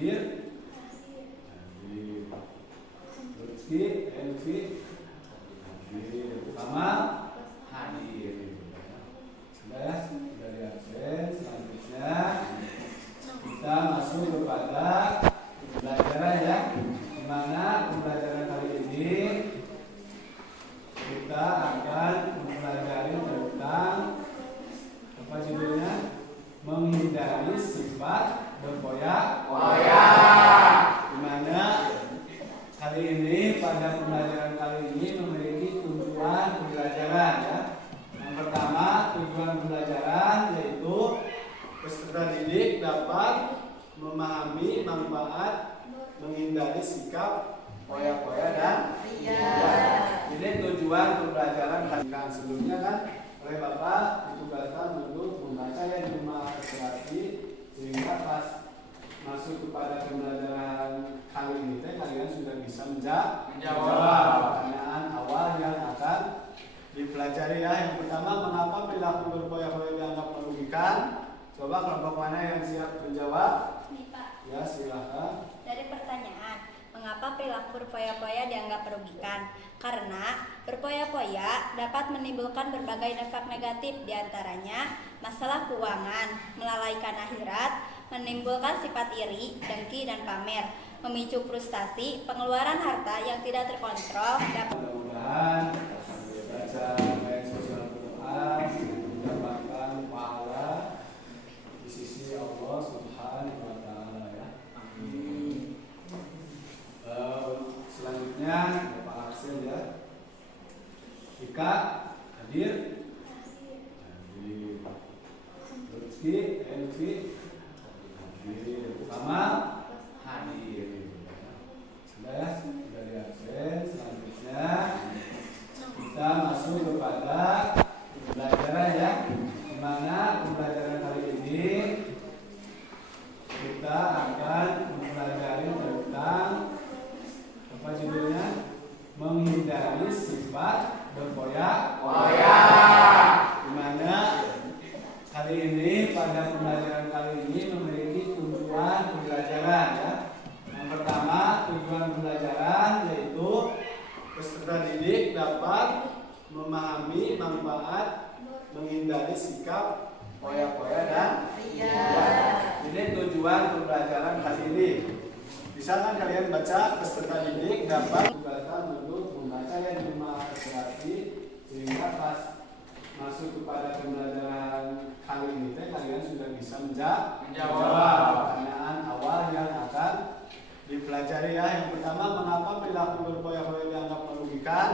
hadir, hadir. Lutfi, Lutfi, hadir. Sama, hadir. Sudah ya, sudah di absen. Selanjutnya kita masuk kepada pembelajaran ya, di mana pembelajaran kali ini kita akan mempelajari tentang apa judulnya? Menghindari sifat berfoya-foya. Di mana kali ini pada pembelajaran kali ini memiliki tujuan pembelajaran ya. Yang pertama, tujuan pembelajaran yaitu peserta didik dapat memahami manfaat menghindari sikap foya-foya dan ria. Ini tujuan pembelajaran kan sebelumnya kan oleh Bapak ditugaskan untuk membaca ya di rumah laki-laki sehingga pas masuk kepada pembelajaran kali ini kalian sudah bisa menjawab pertanyaan awal yang akan dipelajari ya. Yang pertama, mengapa perilaku berfoya-foya dianggap merugikan? Coba kelompok mana yang siap menjawab? Pak. Ya, silakan. Dari pertanyaan, mengapa perilaku berfoya-foya dianggap merugikan? Karena berfoya-foya dapat menimbulkan berbagai dampak negatif, diantaranya masalah keuangan, melalaikan akhirat, menimbulkan sifat iri, dengki, dan pamer, memicu frustasi, pengeluaran harta yang tidak terkontrol, Mudah-mudahan baca ayat sosial Quran mendapatkan pahala di sisi Allah Subhanahu wa Ta'ala ya. Amin. Selanjutnya Bapak Aksen ya. Ika hadir. Hadir. Lutfi, Lutfi. Hadir. Sama hadir. Sudah ya, sudah di absen. Selanjutnya kita masuk kepada pembelajaran ya, di mana pembelajaran kali ini kita akan mempelajari tentang apa judulnya? Menghindari sifat berfoya-foya. Di mana kali ini pada pembelajaran kali ini memiliki tujuan pembelajaran ya. Yang pertama, tujuan pembelajaran yaitu peserta didik dapat memahami manfaat menghindari sikap foya-foya dan ria. Ini tujuan pembelajaran kali ini. Bisa kan kalian baca? Peserta didik dapat tugaskan untuk membaca ya di rumah laki-laki sehingga pas masuk kepada pembelajaran kali ini kalian sudah bisa menjawab pertanyaan awal yang akan dipelajari ya. Yang pertama, mengapa perilaku berfoya-foya dianggap merugikan?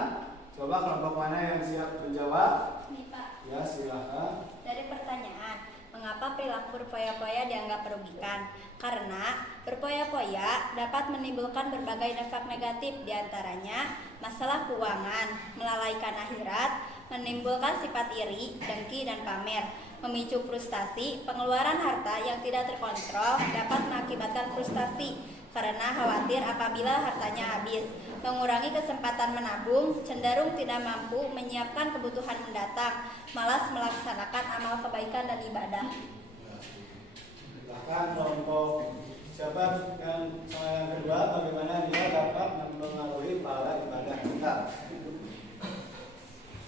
Coba kelompok mana yang siap menjawab? Pak. Ya, silakan. Dari pertanyaan, mengapa perilaku berfoya-foya dianggap merugikan? Karena berfoya-foya dapat menimbulkan berbagai dampak negatif, diantaranya masalah keuangan, melalaikan akhirat, menimbulkan sifat iri, dengki, dan pamer, memicu frustasi, pengeluaran harta yang tidak terkontrol dapat mengakibatkan frustasi karena khawatir apabila hartanya habis, mengurangi kesempatan menabung, cenderung tidak mampu menyiapkan kebutuhan mendatang, malas melaksanakan amal kebaikan dan ibadah. Silakan kelompok siapa yang kedua, bagaimana dia dapat mempengaruhi pahala ibadah kita?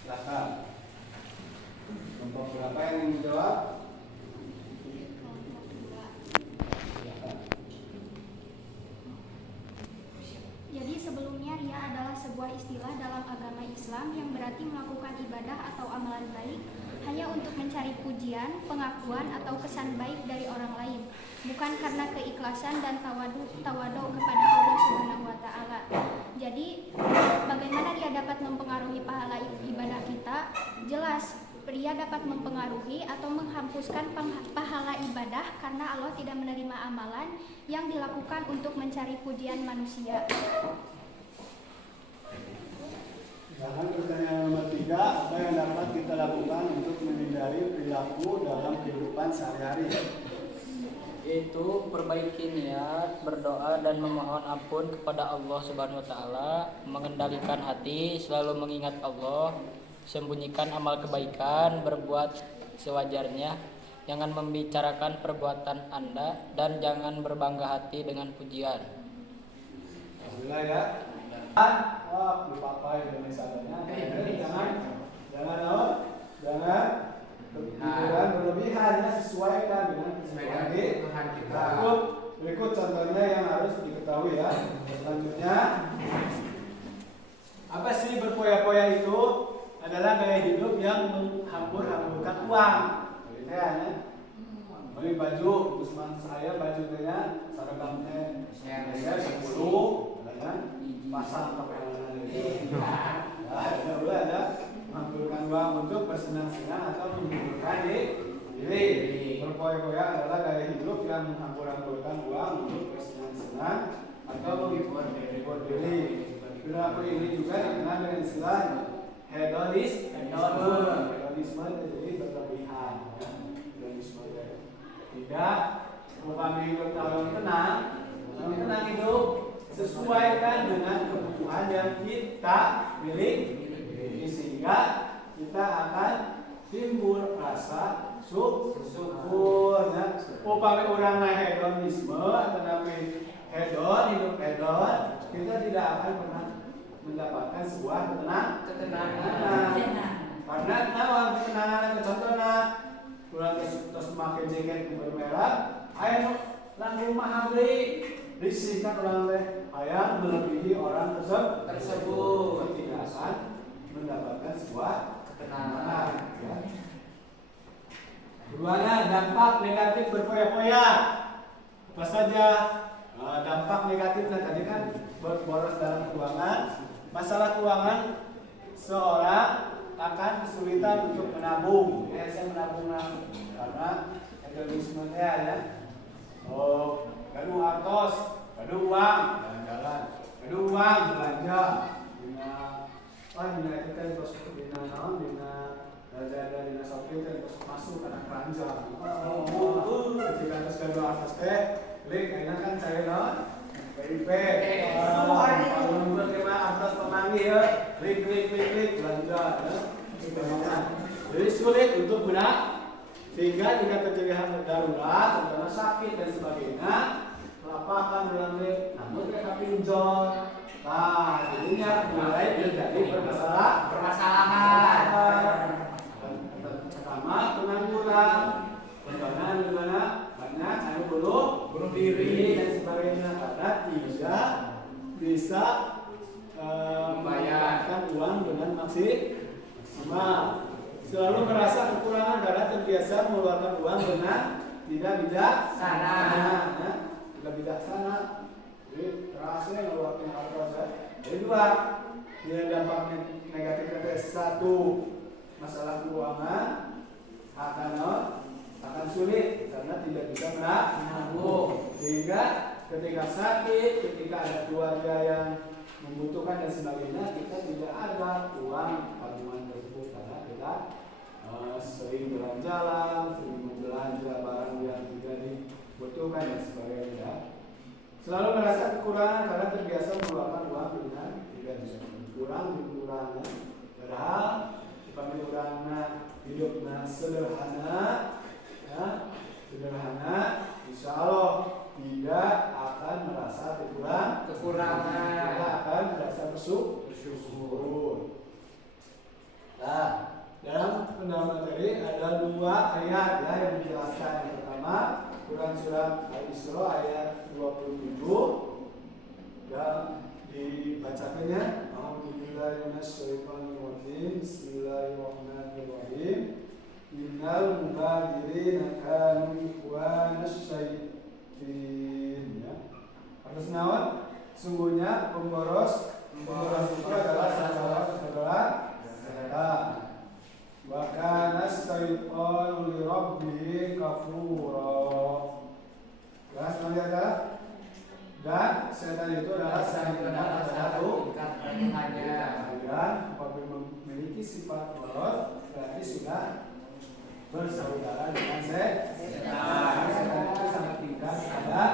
Silakan. Kelompok berapa yang menjawab? Jadi sebelumnya ria adalah sebuah istilah dalam agama Islam yang berarti melakukan ibadah atau amalan baik hanya untuk mencari pujian, pengakuan, atau kesan baik dari orang lain, bukan karena keikhlasan dan tawadu kepada Allah Subhanahu wa Ta'ala. Jadi bagaimana ria dapat mempengaruhi pahala ibadah kita? Jelas, ria dapat mempengaruhi atau menghapuskan pahala ibadah karena Allah tidak menerima amalan yang dilakukan untuk mencari pujian manusia. Silahkan pertanyaan nomor 3, apa yang dapat kita lakukan untuk menghindari perilaku dalam kehidupan sehari-hari? Yaitu perbaiki niat, berdoa dan memohon ampun kepada Allah Subhanahu wa Ta'ala, mengendalikan hati, selalu mengingat Allah, sembunyikan amal kebaikan, berbuat sewajarnya, Jangan membicarakan perbuatan Anda dan jangan berbangga hati dengan pujian. Alhamdulillah ya. Wah, lupa apa Indonesia jangan berlebihan ya, sesuaikan dengan kebutuhan kita. Berikut contohnya yang harus diketahui ya. Selanjutnya, apa sih berfoya-foya itu? Adalah gaya hidup yang menghambur-hamburkan uang. Gitu ya. Beli baju, Usman saya bajunya seragamnya saya 10, kan? Pasang ke pelangan itu. Ada menghamburkan uang untuk bersenang-senang atau menghiburkan diri. Berfoya-foya adalah gaya hidup yang menghambur-hamburkan uang untuk bersenang-senang atau menghibur diri. Perilaku ini juga dikenal dengan istilah hedonisme. Hedonisme jadi berlebihan. Hedonisme tidak upami hidup dalam tenang hidup sesuaikan dengan kebutuhan yang kita miliki sehingga kita akan timbul rasa syukur. Upami orang hedonisme atau namanya hidup hedon, kita tidak akan pernah mendapatkan sebuah ketenangan. Karena ketenangan contohnya kurang terus memakai jaket bermerek, ayo langsung mahal beli, risihkan orang lain, ayam melebihi orang tersebut tidak akan mendapatkan sebuah ketenangan. Ya. Keduanya dampak negatif berfoya-foya. Apa saja dampak negatifnya tadi kan boros dalam keuangan, masalah keuangan seorang akan kesulitan untuk menabung. Ya, saya menabung karena hedonismenya ya. Oh, gaduh artos, gaduh uang, jalan-jalan, gaduh uang belanja, dina kita terus dina naon, dina jaga dina shopping terus masuk karena keranjang. Ketika terus gaduh artos teh, klik, enak kan saya naon. PIP, kalau membuat tema atas pemanggil ya, klik belanja, jadi sulit untuk benar, sehingga jika terjadi hal darurat, contohnya sakit dan sebagainya, kelapakan belanja, namun mereka pinjol, jadinya mulai terjadi permasalahan. Pertama pengangguran, contohnya dimana banyak saya bunuh diri dan sebagainya karena tidak bisa membayarkan uang dengan maksimal. Selalu merasa kekurangan karena terbiasa mengeluarkan uang dengan tidak bijaksana. Tidak bijaksana. Jadi terasa mengeluarkan harta. Jadi dua, dia dampak negatifnya satu, masalah keuangan akan sulit karena tidak bisa menabung, sehingga ketika sakit, ketika ada keluarga yang membutuhkan dan sebagainya, kita tidak ada uang tabungan tersebut karena kita sering jalan-jalan, sering membelanja barang yang tidak dibutuhkan dan sebagainya. Selalu merasa kekurangan karena terbiasa mengeluarkan uang dengan tidak bisa kurang, padahal kami orangnya hidupnya sederhana, insya Allah tidak akan merasa kekurangan, tidak akan merasa bersyukur. Nah, dalam pendalaman tadi ada dua ayat ya yang menjelaskan. Yang pertama, Quran surat Al-Isra ayat 27 yang dibacakannya. Bismillahirrahmanirrahim. Innal muhajirin kanu ikhwanas syaitin. Atas nama sungguhnya pemboros itu adalah saudara wa kana syaitanu li rabbih kafura. Jelas namanya dan setan itu adalah saudara satu dan apabila memiliki sifat boros berarti sudah bersaudara dengan setan. Setan itu sangat tingkat pada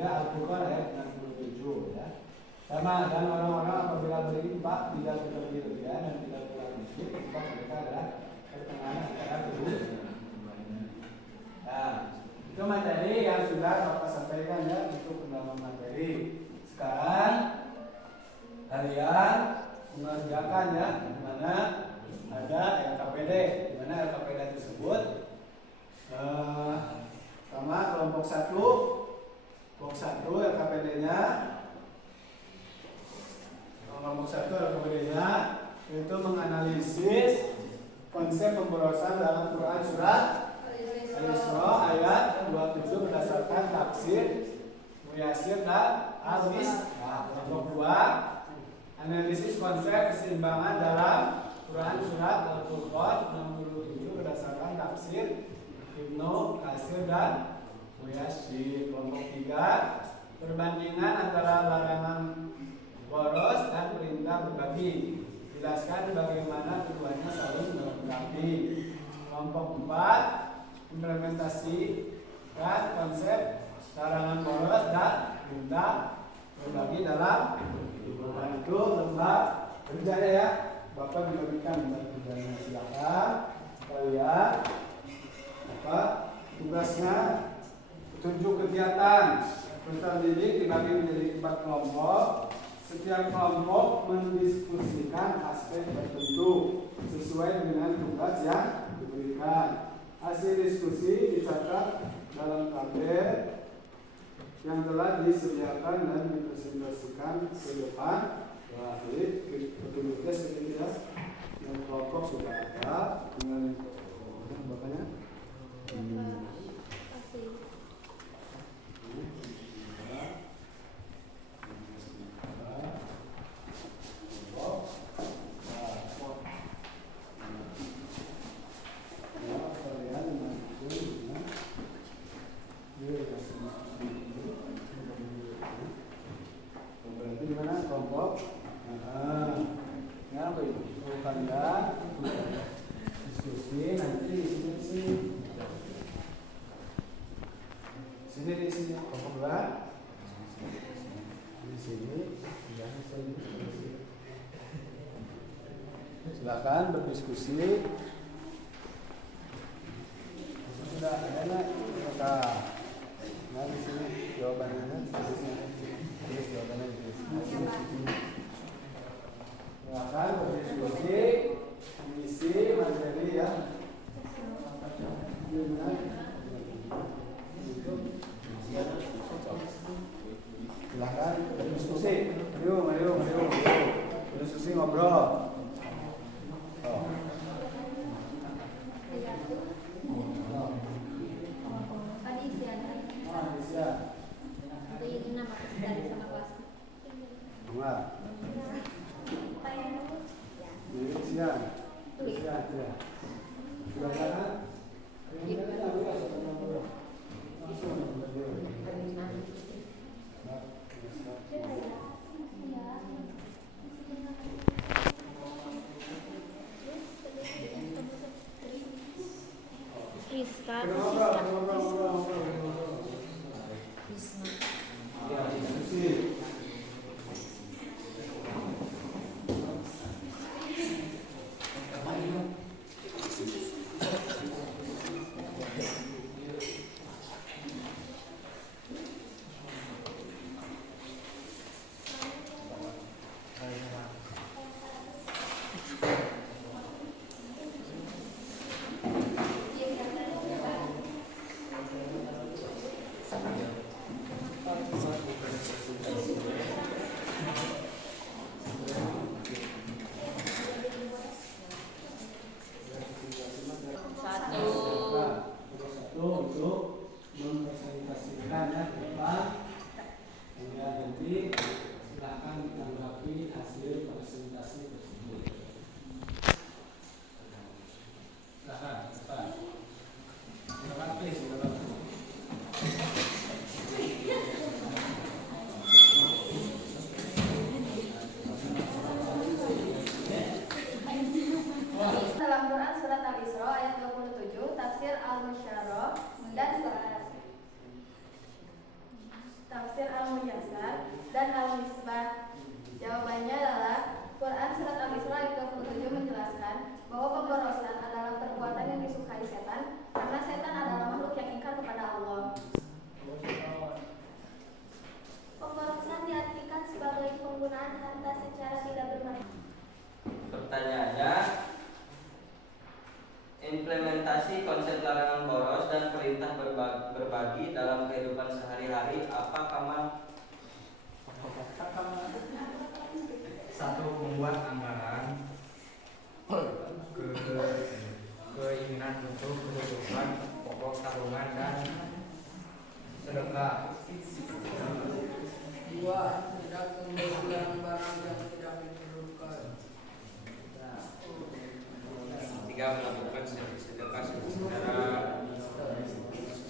ya Al-Quran ayat 67 ya. Sama dan orang-orang apabila berinfak tidak berlebihan dan tidak kurang miskin, infak mereka adalah pertengahan antara kedua materi yang sudah Bapak sampaikan ya, untuk pendalaman materi. Sekarang kalian mengerjakan ya, di mana ada LKPD, di mana LKPD tersebut sama kelompok 1 LKPD-nya, kelompok 1 LKPD-nya itu menganalisis konsep pemborosan dalam Quran surat Al-Isra ayat 27 berdasarkan tafsir Muyasir dan Al-Misbah. Kelompok 2 analisis konsep keseimbangan dalam Quran surat Al-Furqan 67 berdasarkan tafsir Ibnu Katsir dan Muyasir. Kelompok 3 perbandingan antara larangan boros dan perintah berbagi. Jelaskan bagaimana keduanya saling melengkapi. Kelompok 4 implementasikan konsep larangan boros dan perintah berbagi dalam kehidupan. Itu lembah kerjanya ya. Bapak memberikan lembah kerjanya. Silakan kalian tugasnya tunjuk kegiatan. Peserta didik dibagi menjadi 4 kelompok. Setiap kelompok mendiskusikan aspek tertentu sesuai dengan tugas yang diberikan. Hasil diskusi dicatat dalam tabel yang telah disediakan dan dipresentasikan ke depan. Jadi petunjuknya seperti ini. Yang kelompok sudah ada. Dengan bapaknya. Silakan berdiskusi. Sudah ada nggak? Nah di sini jawabannya. Tulis jawabannya di sini. Silakan berdiskusi, mengisi materi ya. Silakan berdiskusi. Mari. Berdiskusi ngobrol. Tafsir Al-Mujassar dan hari apa Kamal? Satu, membuat anggaran keinginan untuk kebutuhan pokok tabungan dan sedekah. Dua, tidak memberikan barang yang tidak diperlukan. Tiga, melakukan sedekah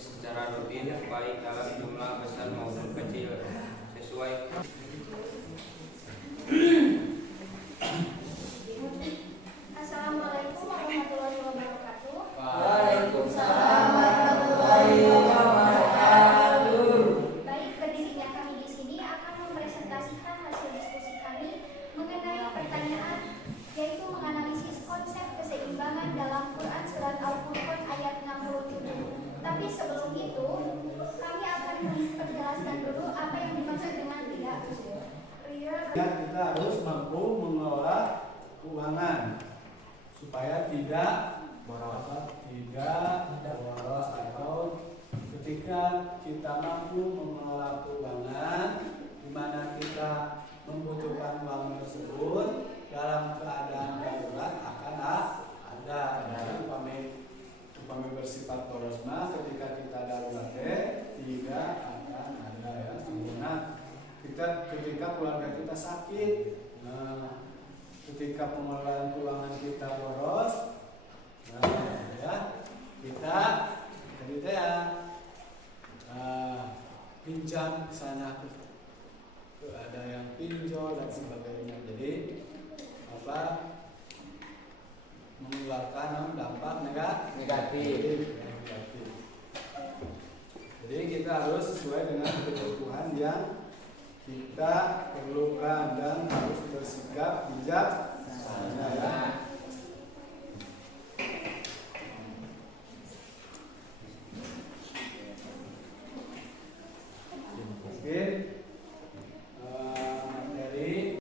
secara rutin baik dalam jumlah besar maupun kecil sesuai. Assalamualaikum warahmatullahi wabarakatuh. Waalaikumsalam warahmatullahi wabarakatuh. Baik, berdirinya kami di sini akan mempresentasikan hasil diskusi kami mengenai pertanyaan, yaitu menganalisis konsep keseimbangan dalam Quran Surat Al-Furqan ayat 67. Tapi sebelum itu, kami akan memperjelaskan dulu apa yang dimaksud dengan tidak. Ya, kita harus mampu mengelola keuangan supaya tidak boros, atau ketika kita mampu mengelola keuangan di mana kita membutuhkan uang tersebut dalam keadaan darurat akan ada upami bersifat boros mah ketika kita darurat tidak akan ada ya sempurna. Ketika keluarga kita sakit, ketika pengelolaan keuangan kita boros, ya kita pinjam ke sana, ada yang pinjol dan sebagainya. Jadi mengeluarkan dampak negatif. Jadi kita harus sesuai dengan kebutuhan yang kita perlukan dan harus bersikap bijaksana.